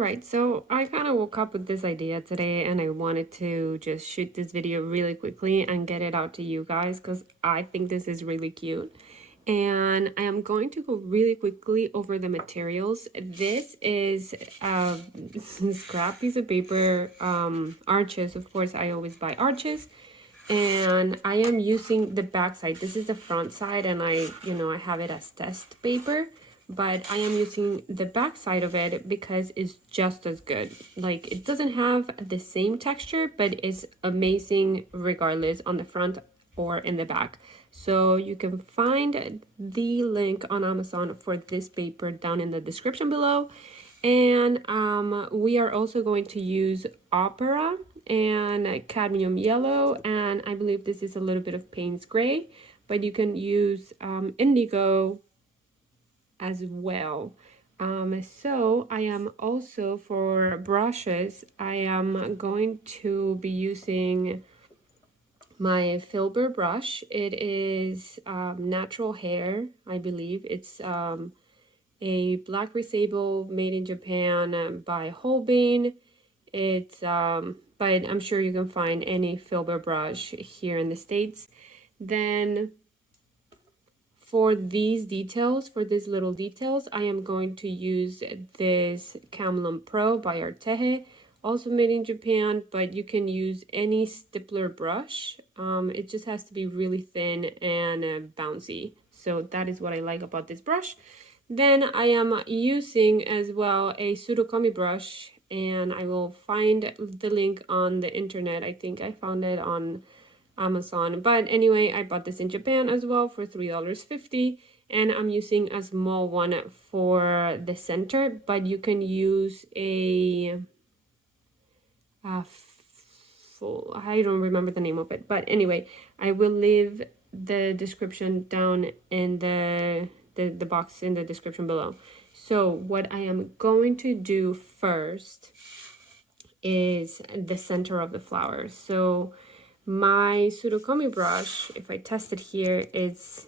Alright, so I kind of woke up with this idea today and I wanted to just shoot this video really quickly and get it out to you guys because I think this is really cute. And I am going to go really quickly over the materials. This is a scrap piece of paper, Arches. Of course, I always buy Arches. And I am using the back side. This is the front side and I have it as test paper. But I am using the back side of it because it's just as good. Like, it doesn't have the same texture, but it's amazing regardless on the front or in the back. So you can find the link on Amazon for this paper down in the description below. And we are also going to use Opera and Cadmium Yellow, and I believe this is a little bit of Payne's Gray, but you can use Indigo as well. So I am also, for brushes, I am going to be using my Filbert brush. It is natural hair, I believe. It's a black resable made in Japan by Holbein. It's but I'm sure you can find any Filbert brush here in the States. Then for these details, for these little details, I am going to use this Camelum Pro by Arteje, also made in Japan, but you can use any stippler brush. It just has to be really thin and bouncy. So that is what I like about this brush. Then I am using as well a Surikomi brush, and I will find the link on the internet. I think I found it on Amazon, but anyway, I bought this in Japan as well for $3.50, and I'm using a small one for the center, but you can use a full, I don't remember the name of it, but anyway, I will leave the description down in the box in the description below. So what I am going to do first is the center of the flower. So my Surikomi brush, if I test it here, it's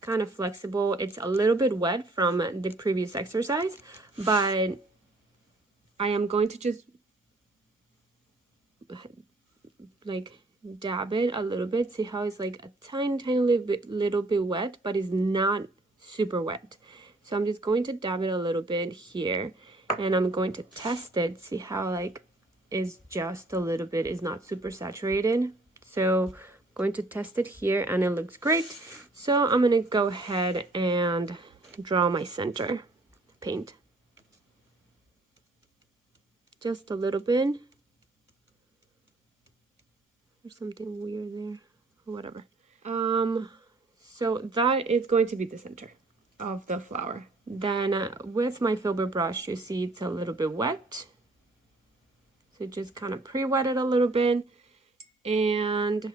kind of flexible. It's a little bit wet from the previous exercise, but I am going to just like dab it a little bit. See how it's like a tiny little bit wet, but it's not super wet. So I'm just going to dab it a little bit here, and I'm going to test it, see how like is just a little bit, is not super saturated. So I'm going to test it here and it looks great. So I'm gonna go ahead and draw my center paint. Just a little bit. There's something weird there, or whatever. So that is going to be the center of the flower. Then with my Filbert brush, you see it's a little bit wet. So just kind of pre-wet it a little bit. And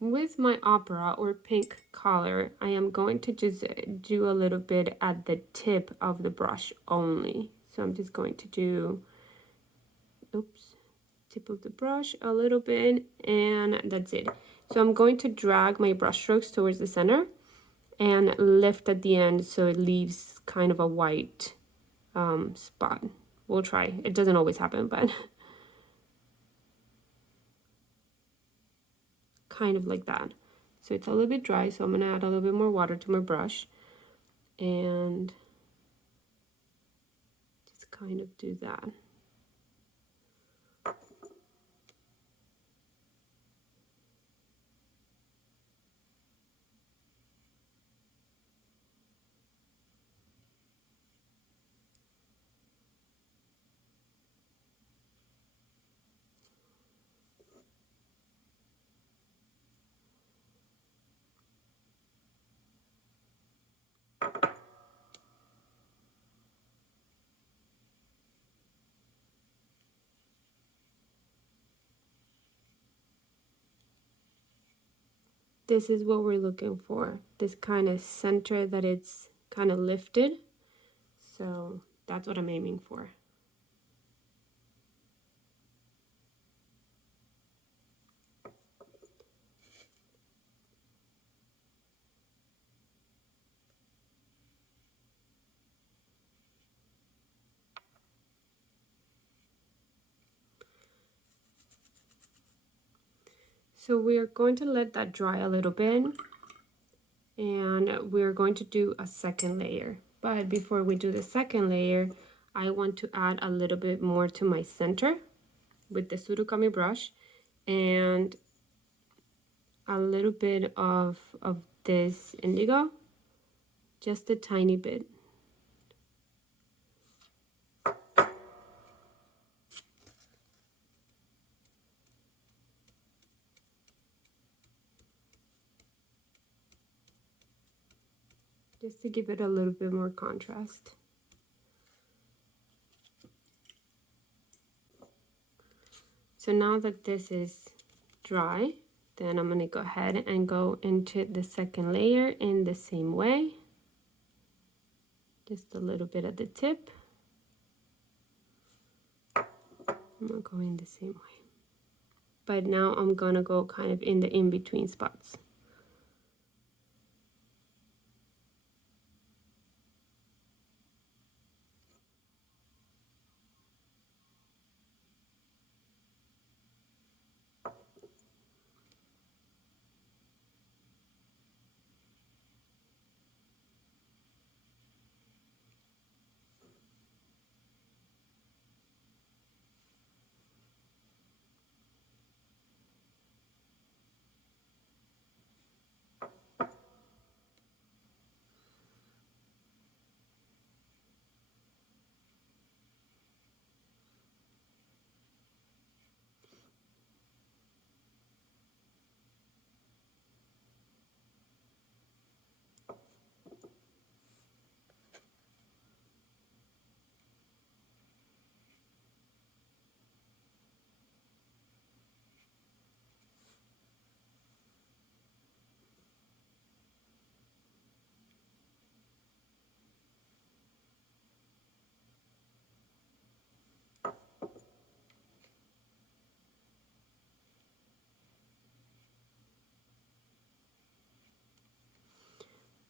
with my Opera or pink color, I am going to just do a little bit at the tip of the brush only. So I'm just going to do, tip of the brush a little bit, and that's it. So I'm going to drag my brush strokes towards the center and lift at the end so it leaves kind of a white spot. We'll try. It doesn't always happen, but kind of like that. So it's a little bit dry, so I'm gonna add a little bit more water to my brush and just kind of do that. This is what we're looking for, this kind of center that it's kind of lifted. So that's what I'm aiming for. So we're going to let that dry a little bit, and we're going to do a second layer. But before we do the second layer, I want to add a little bit more to my center with the Surikomi brush, and a little bit of this indigo, just a tiny bit. Just to give it a little bit more contrast. So now that this is dry, then I'm going to go ahead and go into the second layer in the same way. Just a little bit at the tip. I'm going to go in the same way. But now I'm going to go kind of in the in-between spots.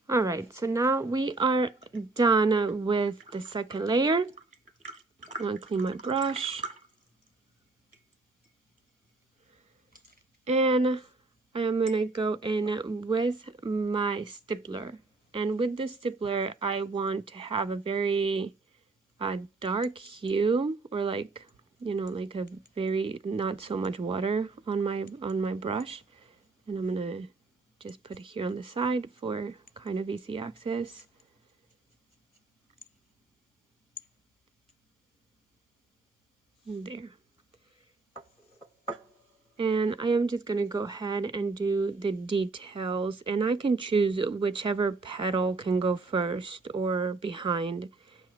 All right, so now we are done with the second layer. I'm going to clean my brush. And I am going to go in with my stippler. And with the stippler, I want to have a very dark hue, or like, you know, like a very, not so much water on my brush. And I'm going to just put it here on the side for kind of easy access. There. And I am just going to go ahead and do the details, and I can choose whichever petal can go first or behind.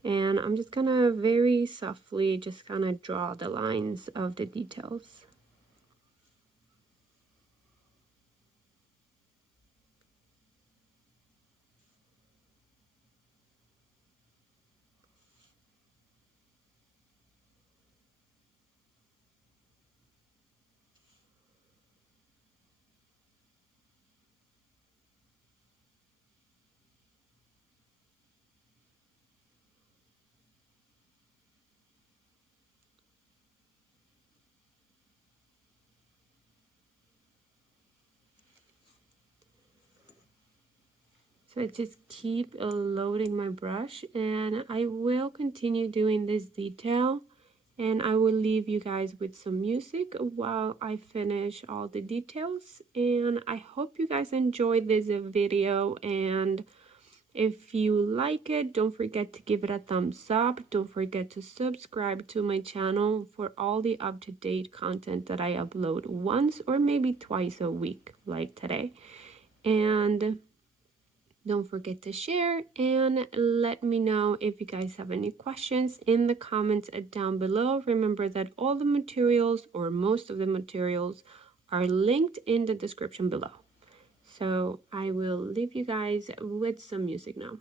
And I'm just gonna very softly just kind of draw the lines of the details. So I just keep loading my brush, and I will continue doing this detail, and I will leave you guys with some music while I finish all the details. And I hope you guys enjoyed this video, and if you like it, don't forget to give it a thumbs up. Don't forget to subscribe to my channel for all the up-to-date content that I upload once or maybe twice a week, like today. And don't forget to share, and let me know if you guys have any questions in the comments down below. Remember that all the materials, or most of the materials, are linked in the description below. So I will leave you guys with some music now.